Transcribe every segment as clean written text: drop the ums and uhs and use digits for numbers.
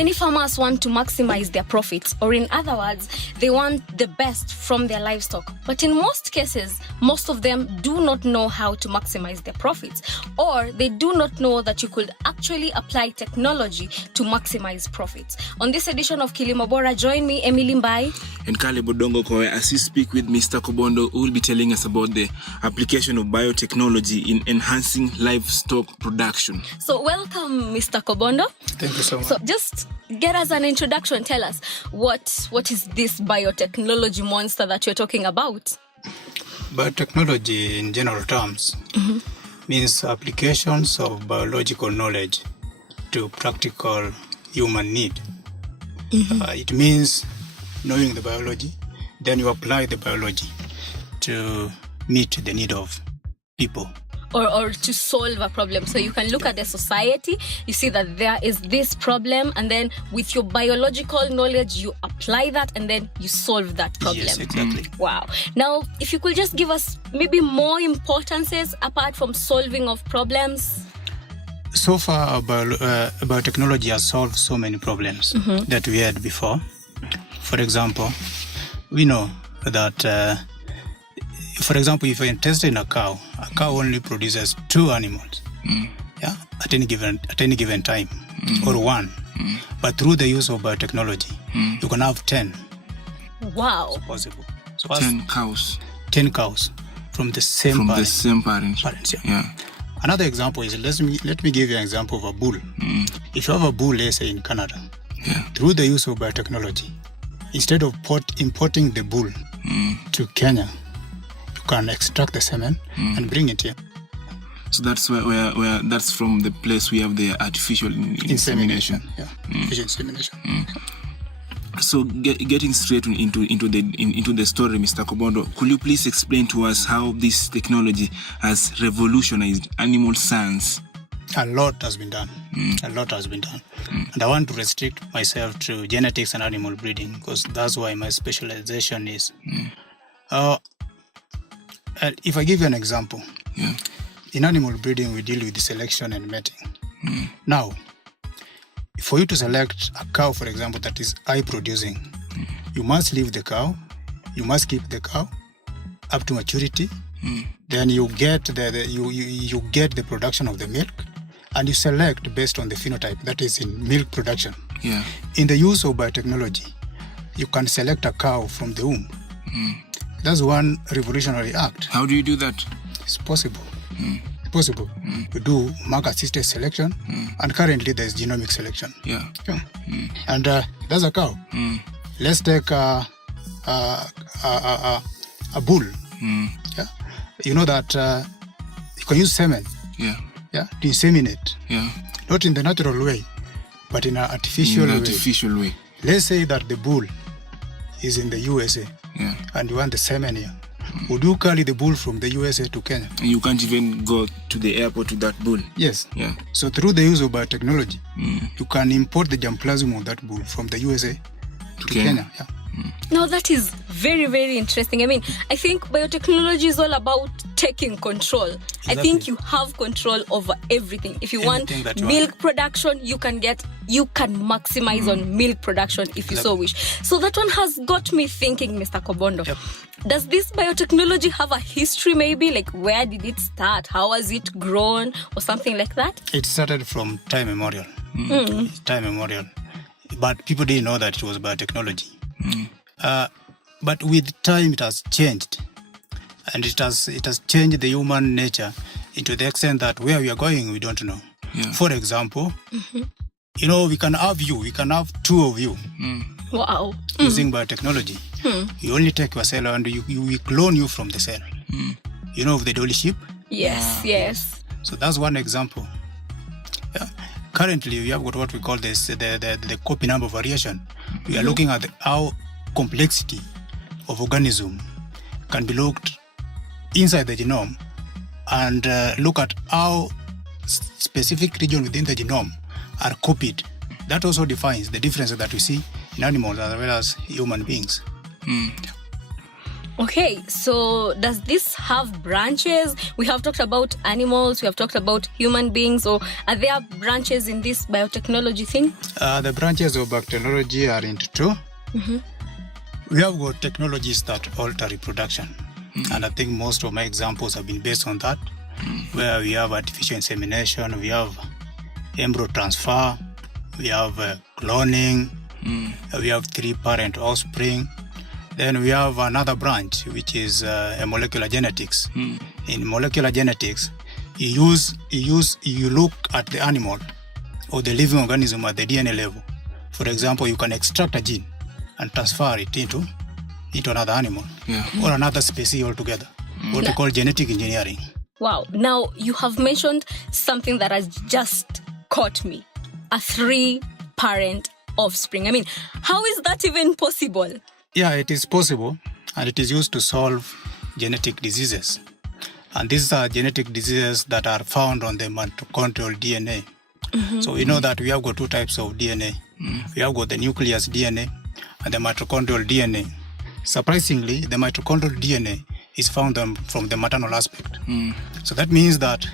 many farmers want to maximize their profits, or in other words, they want the best from their livestock. But in most cases, most of them do not know how to maximize their profits, or they do not know that you could actually apply technology to maximize profits. On this edition of Kilimo Bora, join me, Emily Mbai and Caleb Odongo Koe, as we speak with Mr. Kobondo, who will be telling us about the application of biotechnology in enhancing livestock production. So welcome, Mr. Kobondo. Thank you so much. So just get us an introduction. Tell us, what is this biotechnology monster that you're talking about? Biotechnology, in general terms, means applications of biological knowledge to practical human need. It means knowing the biology, then you apply the biology to meet the need of people. Or to solve a problem. So you can look at the society, you see that there is this problem, and then with your biological knowledge, you apply that and then you solve that problem. Yes, exactly. Wow. Now, if you could just give us maybe more importances apart from solving of problems. So far, biotechnology has solved so many problems that we had before. For example, we know that for example, if you're interested in a cow only produces 2 animals at any given time, or 1. But through the use of biotechnology, you can have 10. Wow. It's possible. So 10 cows. 10 cows from the same parents. Yeah. Another example is, let me give you an example of a bull. If you have a bull, let's say in Canada, through the use of biotechnology, instead of importing the bull to Kenya, you can extract the semen and bring it here. So that's where that's from the place we have the artificial insemination. Artificial insemination. So getting straight into the story, Mr. Kobondo, could you please explain to us how this technology has revolutionized animal science? A lot has been done. And I want to restrict myself to genetics and animal breeding because that's why my specialization is. If I give you an example, in animal breeding, we deal with selection and mating. Now, for you to select a cow, for example, that is high producing, you must leave the cow, you must keep the cow up to maturity, then you get you get the production of the milk, and you select based on the phenotype that is in milk production. In the use of biotechnology, you can select a cow from the womb. That's one revolutionary act. How do you do that? It's possible. It's possible. We do mark-assisted selection, and currently there's genomic selection. And that's a cow. Let's take a bull. You know that you can use semen. To inseminate. Not in the natural way, but in an artificial way. Let's say that the bull is in the USA. And you want the semen here. Would you carry the bull from the USA to Kenya? And you can't even go to the airport with that bull. Yes. So through the use of biotechnology, you can import the germplasm of that bull from the USA to Kenya. Now that is very, very interesting. I mean, I think biotechnology is all about taking control. Exactly. I think you have control over everything. If you want milk production, you can maximize on milk production if you so wish. So that one has got me thinking, Mr. Kobondo. Does this biotechnology have a history maybe? Like, where did it start? How has it grown? Or something like that? It started from time immemorial. Time immemorial. But people didn't know that it was biotechnology. But with time, it has changed. And it has changed the human nature into the extent that where we are going, we don't know. For example, we can have 2 of you. Wow. Using biotechnology. You only take your cell and we clone you from the cell. You know of the dolly sheep? Yes. So that's one example. Currently, we have got what we call the copy number variation. We are looking at how complexity of organism can be looked inside the genome and look at how specific region within the genome are copied. That also defines the difference that we see in animals as well as human beings. Okay, so does this have branches? We have talked about animals, we have talked about human beings, or are there branches in this biotechnology thing? The branches of biotechnology are into two. We have got technologies that alter reproduction. And I think most of my examples have been based on that, where we have artificial insemination, we have embryo transfer, we have cloning, we have 3-parent offspring. Then we have another branch, which is molecular genetics. In molecular genetics, you look at the animal or the living organism at the DNA level. For example, you can extract a gene and transfer it into another animal or another species altogether. What we call genetic engineering. Wow. Now, you have mentioned something that has just caught me. A 3-parent offspring. I mean, how is that even possible? Yeah, it is possible, and it is used to solve genetic diseases. And these are genetic diseases that are found on the mitochondrial DNA. So we know that we have got 2 types of DNA. We have got the nucleus DNA and the mitochondrial DNA. Surprisingly, the mitochondrial DNA is found from the maternal aspect. So that means that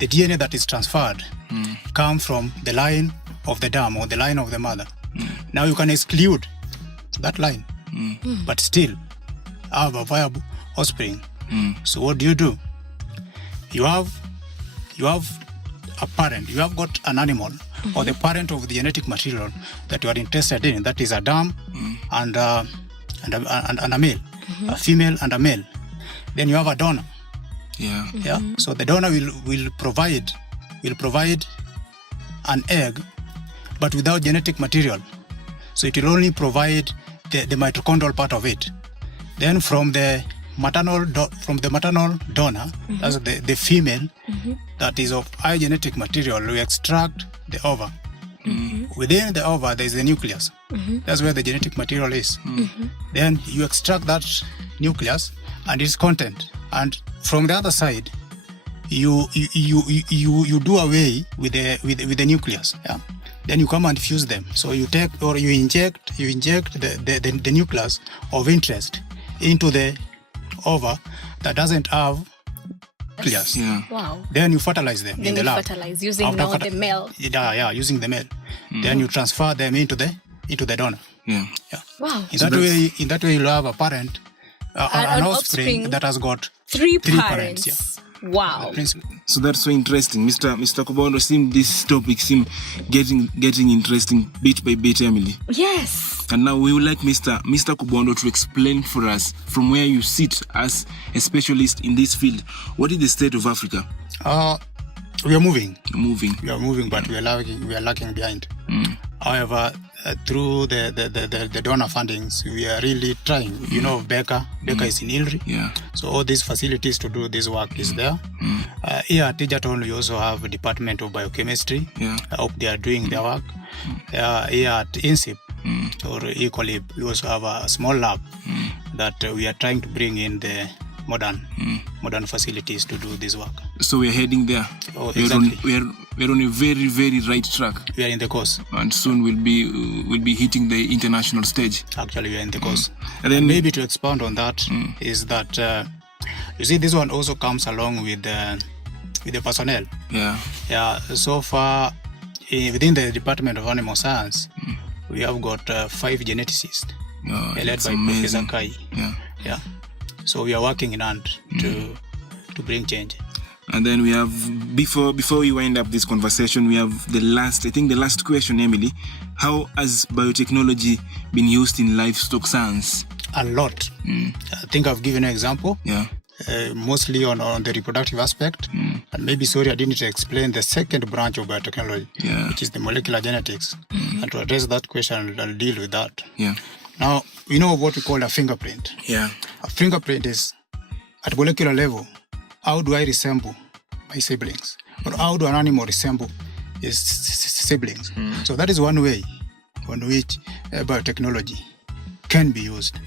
the DNA that is transferred comes from the line of the dam or the line of the mother. Now you can exclude that line, but still have a viable offspring. So what do? You have a parent, you have got an animal or the parent of the genetic material that you are interested in, that is a dam and a male, a female and a male. Then you have a donor. So the donor will provide an egg, but without genetic material. So it will only provide the mitochondrial part of it. Then from the maternal donor, that's the female that is of high genetic material, we extract the ova. Within the ova, there is the nucleus. That's where the genetic material is. Then you extract that nucleus and its content. And from the other side, you do away with the nucleus. Then you come and fuse them. So you take or you inject the nucleus of interest into the ova that doesn't have nucleus. Wow. Then you fertilize them in the lab. Fertilize using the male. Using the male. Then you transfer them into the donor. Wow. In that way you'll have a parent, an offspring that has got 3 parents. Wow. So that's so interesting. Mr. Kubondo, this topic seems getting interesting bit by bit, Emily. Yes. And now we would like Mr. Kubondo to explain for us, from where you sit as a specialist in this field, what is the state of Africa? We are moving. We are moving, but we are lagging behind. However, through the donor fundings, we are really trying. You know, Becca is in Ilri. So all these facilities to do this work is there. Here at Egerton, we also have a department of biochemistry. I hope they are doing their work. Here at INSIP or Ecolib, we also have a small lab that we are trying to bring in the modern facilities to do this work. So we are heading there. Exactly. We're on a very, very right track. We are in the course, and soon we'll be hitting the international stage. Actually, we are in the course. And then maybe to expand on that is that you see, this one also comes along with the personnel. So far, within the Department of Animal Science, we have got 5 geneticists led by Professor Kai. So we are working in hand to bring change. And then we have, before we wind up this conversation, we have the last question, Emily. How has biotechnology been used in livestock science? A lot. I think I've given an example. Mostly on the reproductive aspect. And maybe, sorry, I didn't explain the second branch of biotechnology, which is the molecular genetics. And to address that question, I'll deal with that. Now, we know what we call a fingerprint. A fingerprint is, at molecular level, how do I resemble my siblings? Or how do an animal resemble its siblings? So that is one way on which biotechnology can be used.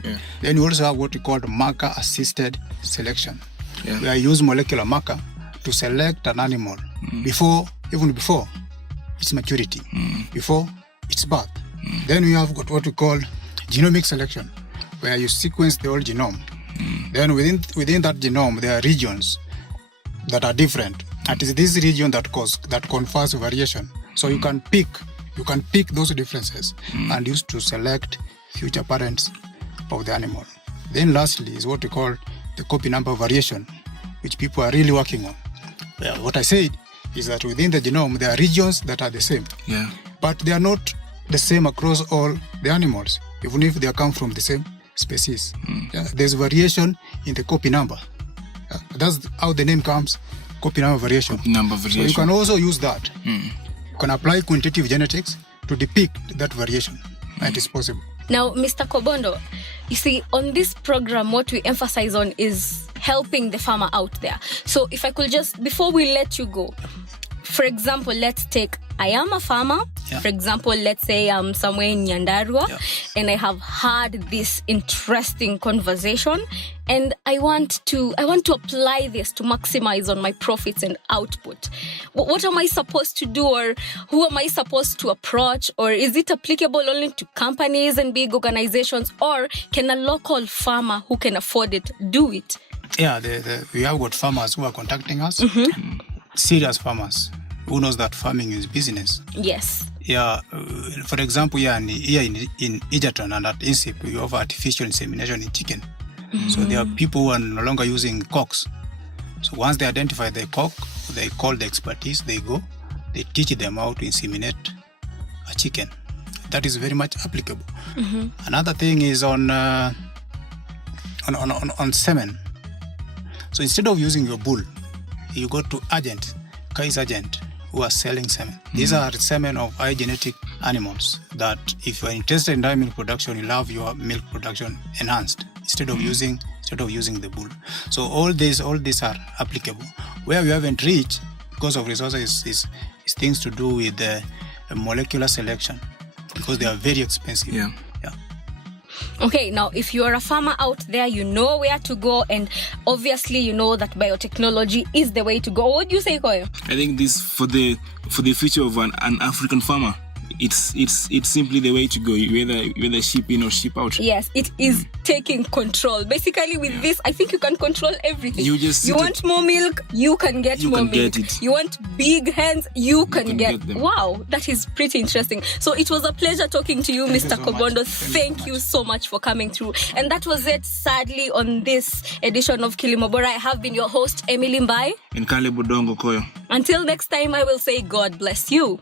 Then you also have what we call marker-assisted selection. Where I use molecular marker to select an animal even before its maturity, before its birth. Then we have got what we call genomic selection, where you sequence the whole genome Then within that genome, there are regions that are different. It is this region that confers variation. So you can pick those differences and use to select future parents of the animal. Then lastly is what we call the copy number variation, which people are really working on. Well, what I said is that within the genome, there are regions that are the same, but they are not the same across all the animals, even if they come from the same species. There's variation in the copy number. That's how the name comes, copy number variation. So you can also use that. You can apply quantitative genetics to depict that variation. It is possible. Now, Mr. Kobondo, you see, on this program, what we emphasize on is helping the farmer out there. So if I could just, before we let you go, for example, let's take, I am a farmer. For example, let's say I'm somewhere in Nyandarua and I have had this interesting conversation and I want to apply this to maximize on my profits and output. What am I supposed to do, or who am I supposed to approach? Or is it applicable only to companies and big organizations, or can a local farmer who can afford it do it? Yeah, we have got farmers who are contacting us, serious farmers who knows that farming is business. Yes. Yeah, for example, here in Egerton and at INSIP, we have artificial insemination in chicken. So there are people who are no longer using cocks. So once they identify the cock, they call the expertise, they go, they teach them how to inseminate a chicken. That is very much applicable. Another thing is on semen. So instead of using your bull, you go to Kai's agent, who are selling semen. These are semen of high genetic animals that if you are interested in dairy milk production, you'll have your milk production enhanced instead of using the bull. So all these are applicable. Where we haven't reached because of resources is things to do with the molecular selection, because they are very expensive. Okay, now if you are a farmer out there, you know where to go, and obviously you know that biotechnology is the way to go. What do you say, Koyo? I think this for the future of an African farmer, it's simply the way to go, whether ship in or ship out. Yes, it is taking control. Basically, with this, I think you can control everything. You want more milk, you can get more milk. Get it. You want big hens, you can get them. Wow, that is pretty interesting. So it was a pleasure talking to you, Mr. Kobondo. Thank you so much for coming through. And that was it, sadly, on this edition of Kilimo Bora. I have been your host, Emily Mbai. And Caleb Odongo Koyo. Until next time, I will say God bless you.